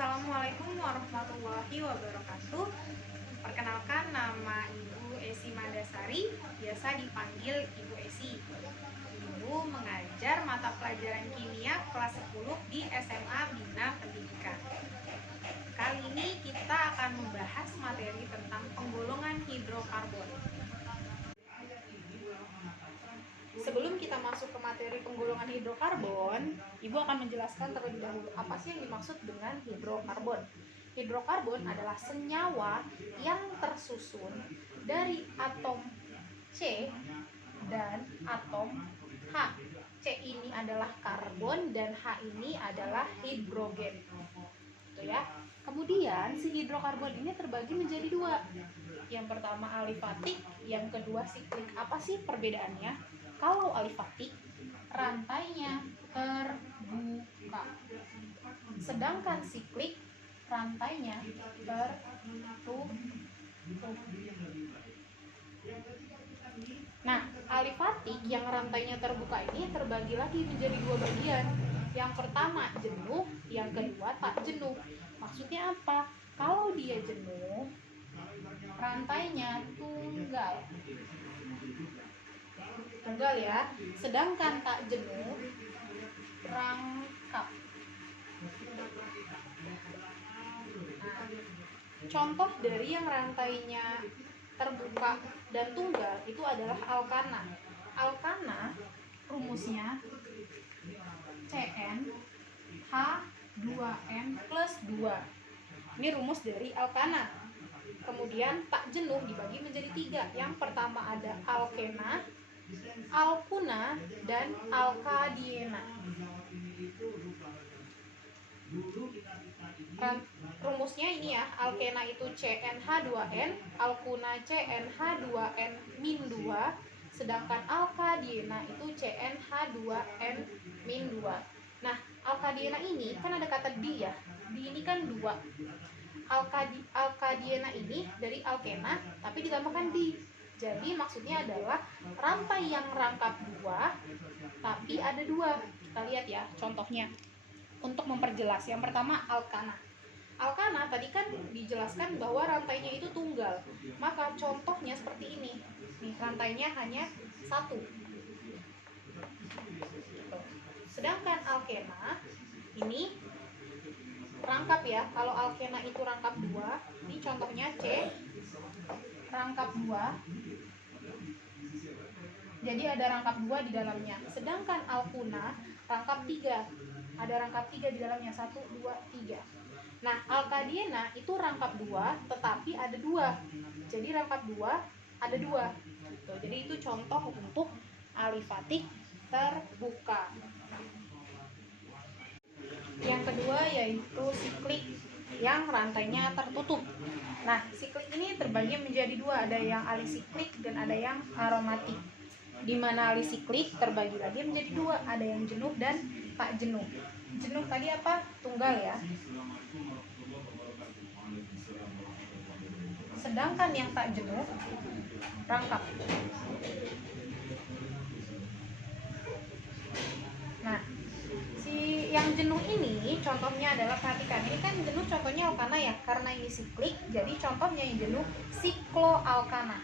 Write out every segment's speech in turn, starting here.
Assalamualaikum warahmatullahi wabarakatuh. Perkenalkan, nama Ibu Esi Mandasari, biasa dipanggil Ibu Esi. Ibu mengajar mata pelajaran kimia kelas 10 di SMA Bina Pendidikan. Kali ini kita akan membahas materi tentang penggolongan hidrokarbon. Sebelum kita masuk ke materi penggolongan hidrokarbon, Ibu akan menjelaskan terlebih dahulu apa sih yang dimaksud dengan hidrokarbon. Hidrokarbon adalah senyawa yang tersusun dari atom C dan atom H. C ini adalah karbon dan H ini adalah hidrogen. Gitu ya. Kemudian si hidrokarbon ini terbagi menjadi dua. Yang pertama alifatik, yang kedua siklik. Apa sih perbedaannya? Kalau alifatik, rantainya terbuka. Sedangkan siklik, rantainya tertutup. Nah, alifatik yang rantainya terbuka ini terbagi lagi menjadi dua bagian. Yang pertama jenuh, yang kedua tak jenuh. Maksudnya apa? Kalau dia jenuh, rantainya tunggal ya. Sedangkan tak jenuh, rangkap. Nah, contoh dari yang rantainya terbuka dan tunggal itu adalah alkana. Alkana rumusnya CnH2n plus 2. Ini rumus dari alkana. Kemudian tak jenuh dibagi menjadi 3. Yang pertama ada alkena, alkuna, dan alkadiena. Rumusnya ini ya, alkena itu CnH2n, alkuna CnH2n-2, sedangkan alkadiena itu CnH2n-2. Nah, alkadiena ini kan ada kata di ya, di ini kan 2. Alkadiena ini dari alkena tapi ditambahkan di. Jadi maksudnya adalah rantai yang rangkap 2 tapi ada 2. Kita lihat ya contohnya untuk memperjelas. Yang pertama alkana. Alkana tadi kan dijelaskan bahwa rantainya itu tunggal. Maka contohnya seperti ini. Nih, rantainya hanya 1. Sedangkan alkena ini rangkap ya. Kalau alkena itu rangkap 2, ini contohnya C rangkap 2. Jadi ada rangkap 2 di dalamnya. Sedangkan alkuna rangkap 3. Ada rangkap 3 di dalamnya. 1, 2, 3. Nah, alkadiena itu rangkap 2 tetapi ada 2. Jadi rangkap 2 ada 2. Gitu. Jadi itu contoh untuk alifatik terbuka. Yang kedua yaitu siklik yang rantainya tertutup. Nah, siklik ini terbagi menjadi 2, ada yang alisiklik dan ada yang aromatik. Di mana alisiklik terbagi lagi menjadi 2, ada yang jenuh dan tak jenuh. Jenuh tadi apa? Tunggal ya. Sedangkan yang tak jenuh rangkap. Nah, yang jenuh ini contohnya adalah, perhatikan, ini kan jenuh contohnya alkana ya, karena ini siklik jadi contohnya yang jenuh sikloalkana.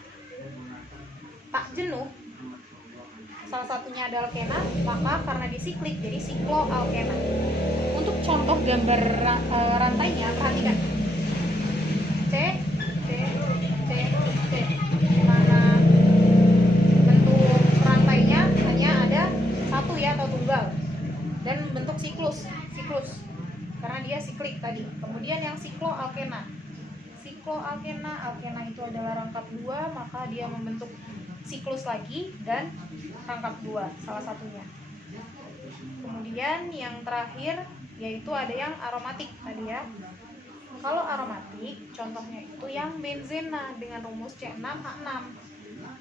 Tak jenuh salah satunya ada alkena, maka karena disiklik jadi sikloalkena. Untuk contoh gambar rantainya perhatikan C, mana bentuk rantainya hanya ada 1 ya, atau tunggal, dan bentuk siklus karena dia siklik tadi. Kemudian yang sikloalkena alkena itu adalah rangkap 2, maka dia membentuk siklus lagi dan rangkap 2 salah satunya. Kemudian yang terakhir yaitu ada yang aromatik tadi ya. Kalau aromatik contohnya itu yang benzena dengan rumus C6H6.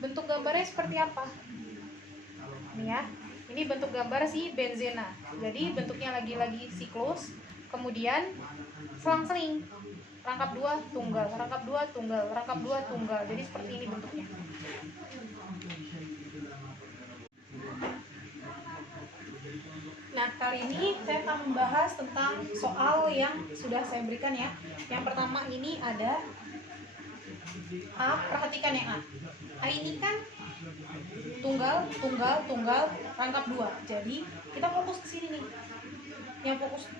Bentuk gambarnya seperti apa? Ini ya. Ini bentuk gambar si benzena. Jadi bentuknya lagi-lagi siklus, kemudian selang-seling. Rangkap 2 tunggal, rangkap 2 tunggal, rangkap 2 tunggal. Jadi seperti ini bentuknya. Nah, kali ini saya akan membahas tentang soal yang sudah saya berikan ya. Yang pertama ini ada A, perhatikan ya A. A ini kan tunggal, rangkap 2. Jadi, kita fokus ke sini nih.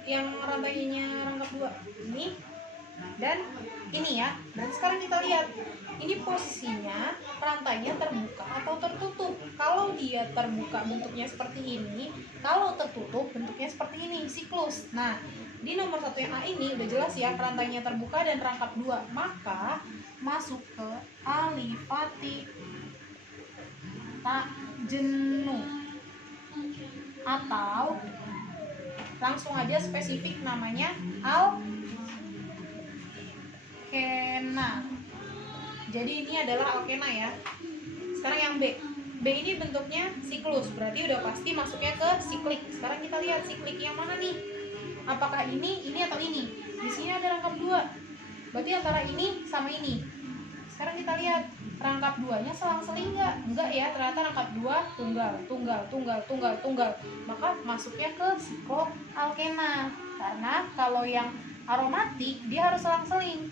Yang rantainya rangkap 2 ini dan ini ya. Dan sekarang kita lihat ini posisinya rantainya terbuka atau tertutup. Kalau dia terbuka bentuknya seperti ini, kalau tertutup bentuknya seperti ini, siklus. Nah, di nomor 1 yang A ini udah jelas ya, rantainya terbuka dan rangkap 2. Maka masuk ke alifatik tak jenuh, atau langsung aja spesifik namanya alkena. Jadi ini adalah alkena ya. Sekarang yang B. B ini bentuknya siklus, berarti udah pasti masuknya ke siklik. Sekarang kita lihat siklik yang mana nih? Apakah ini atau ini? Di sini ada rangkap 2. Berarti antara ini sama ini. Sekarang kita lihat rangkap 2-nya selang-seling nggak? Enggak ya, ternyata rangkap 2 tunggal. Maka masuknya ke sikloalkena. Karena kalau yang aromatik dia harus selang-seling.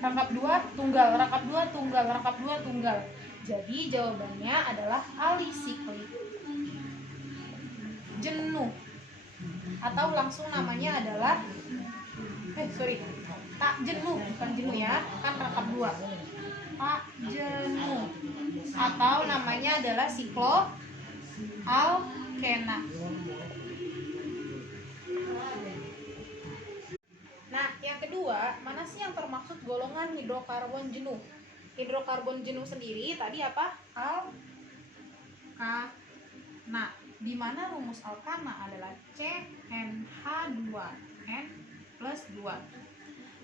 Rangkap 2 tunggal, rangkap 2 tunggal, rangkap 2 tunggal. Jadi jawabannya adalah alisiklik jenuh, atau langsung namanya adalah tak jenuh, bukan jenuh ya, kan rangkap 2. Tak jenuh, atau namanya adalah sikloalkena. Nah, yang kedua, mana sih yang termaksud golongan hidrokarbon jenuh? Hidrokarbon jenuh sendiri tadi apa? Alkana. Di mana rumus alkana adalah CnH2n plus 2.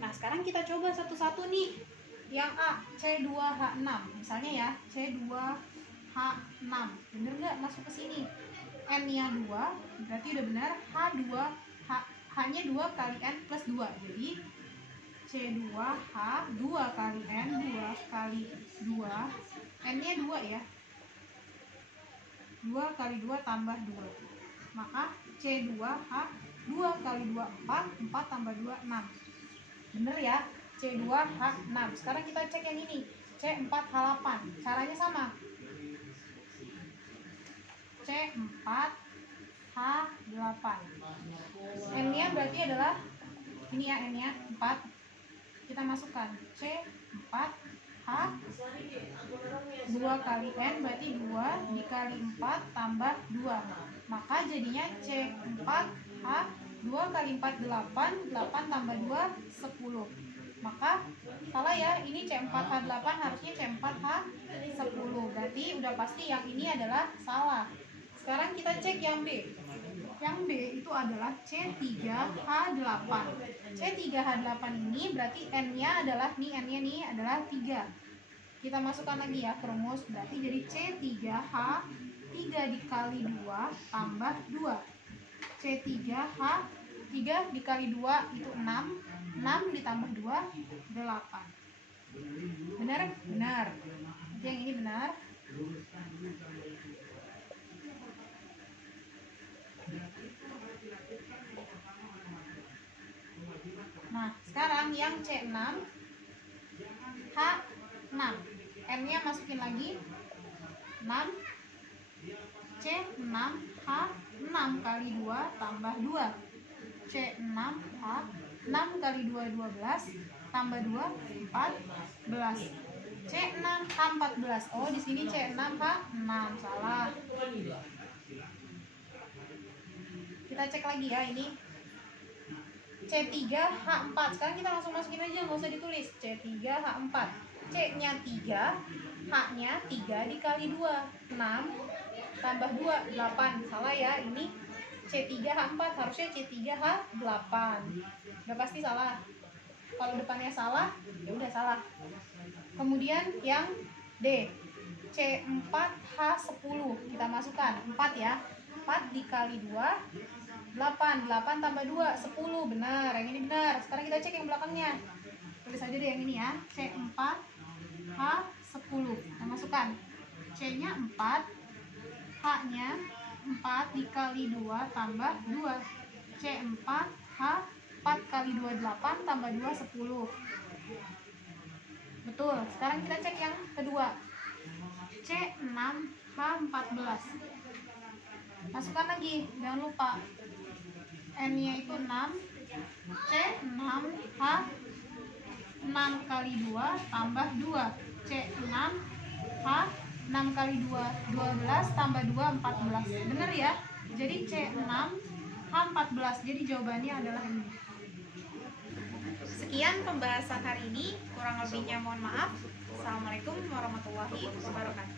Nah, sekarang kita coba satu-satu nih. Yang A, C2H6. Misalnya ya, C2H6. Bener nggak masuk ke sini? N-nya 2, berarti udah benar. H-nya 2 kali N plus 2. Jadi C2H 2 kali N, 2 kali 2. N-nya 2 ya. 2 kali 2 tambah 2. Maka C2H 2 kali 2 4, 4 tambah 2 6. Bener ya? C2H6. Sekarang kita cek yang ini, C4H8. Caranya sama. C4H8. N-nya berarti adalah ini ya, N-nya 4. Kita masukkan C4H 2 kali N berarti 2 dikali 4 tambah 2. Maka jadinya C4H 2 kali 4 8, 8 tambah 2 10. Maka salah ya, ini C4H8 harusnya C4H10. Berarti udah pasti yang ini adalah salah. Sekarang kita cek yang B. Yang B itu adalah C3H8. C3H8 ini berarti N-nya adalah N-nya nih adalah 3. Kita masukkan lagi ya ke rumus, berarti jadi C3H 3 dikali 2 tambah 2. C3H 3 dikali 2 itu 6. 6 ditambah 2 8. Benar? Benar. Jadi yang ini benar. Nah, sekarang yang C6 H6. N-nya masukin lagi 6. C6 H6 kali 2 tambah 2. C6 H 6 kali 2 12 tambah 2 14. C6 H14. Oh, di sini C6 H6, salah. Kita cek lagi ya ini. C3H4. Sekarang kita langsung masukin aja, nggak usah ditulis. C3H4. C-nya 3, H-nya 3 dikali 2. 6 tambah 2 8. Salah ya, ini C3H4 harusnya C3H8. Udah pasti salah. Kalau depannya salah, ya udah salah. Kemudian yang D, C4H10. Kita masukkan 4 ya. 4 dikali 2 8. 8 tambah 2 10. Benar, yang ini benar. Sekarang kita cek yang belakangnya. Tulis aja deh yang ini ya. C4H10. Kita masukkan C-nya 4, H-nya 4 dikali 2 tambah 2. C4 H 4 kali 2 8 tambah 2 10. Betul. Sekarang kita cek yang kedua. C6 H 14. Masukkan lagi, jangan lupa N-nya itu 6. C6 H 6 kali 2 tambah 2. C6 H 6 kali 2 12 tambah 2 14. Bener ya? Jadi C6 H 14. Jadi jawabannya adalah ini. Sekian pembahasan hari ini, kurang lebihnya mohon maaf. Assalamualaikum warahmatullahi wabarakatuh.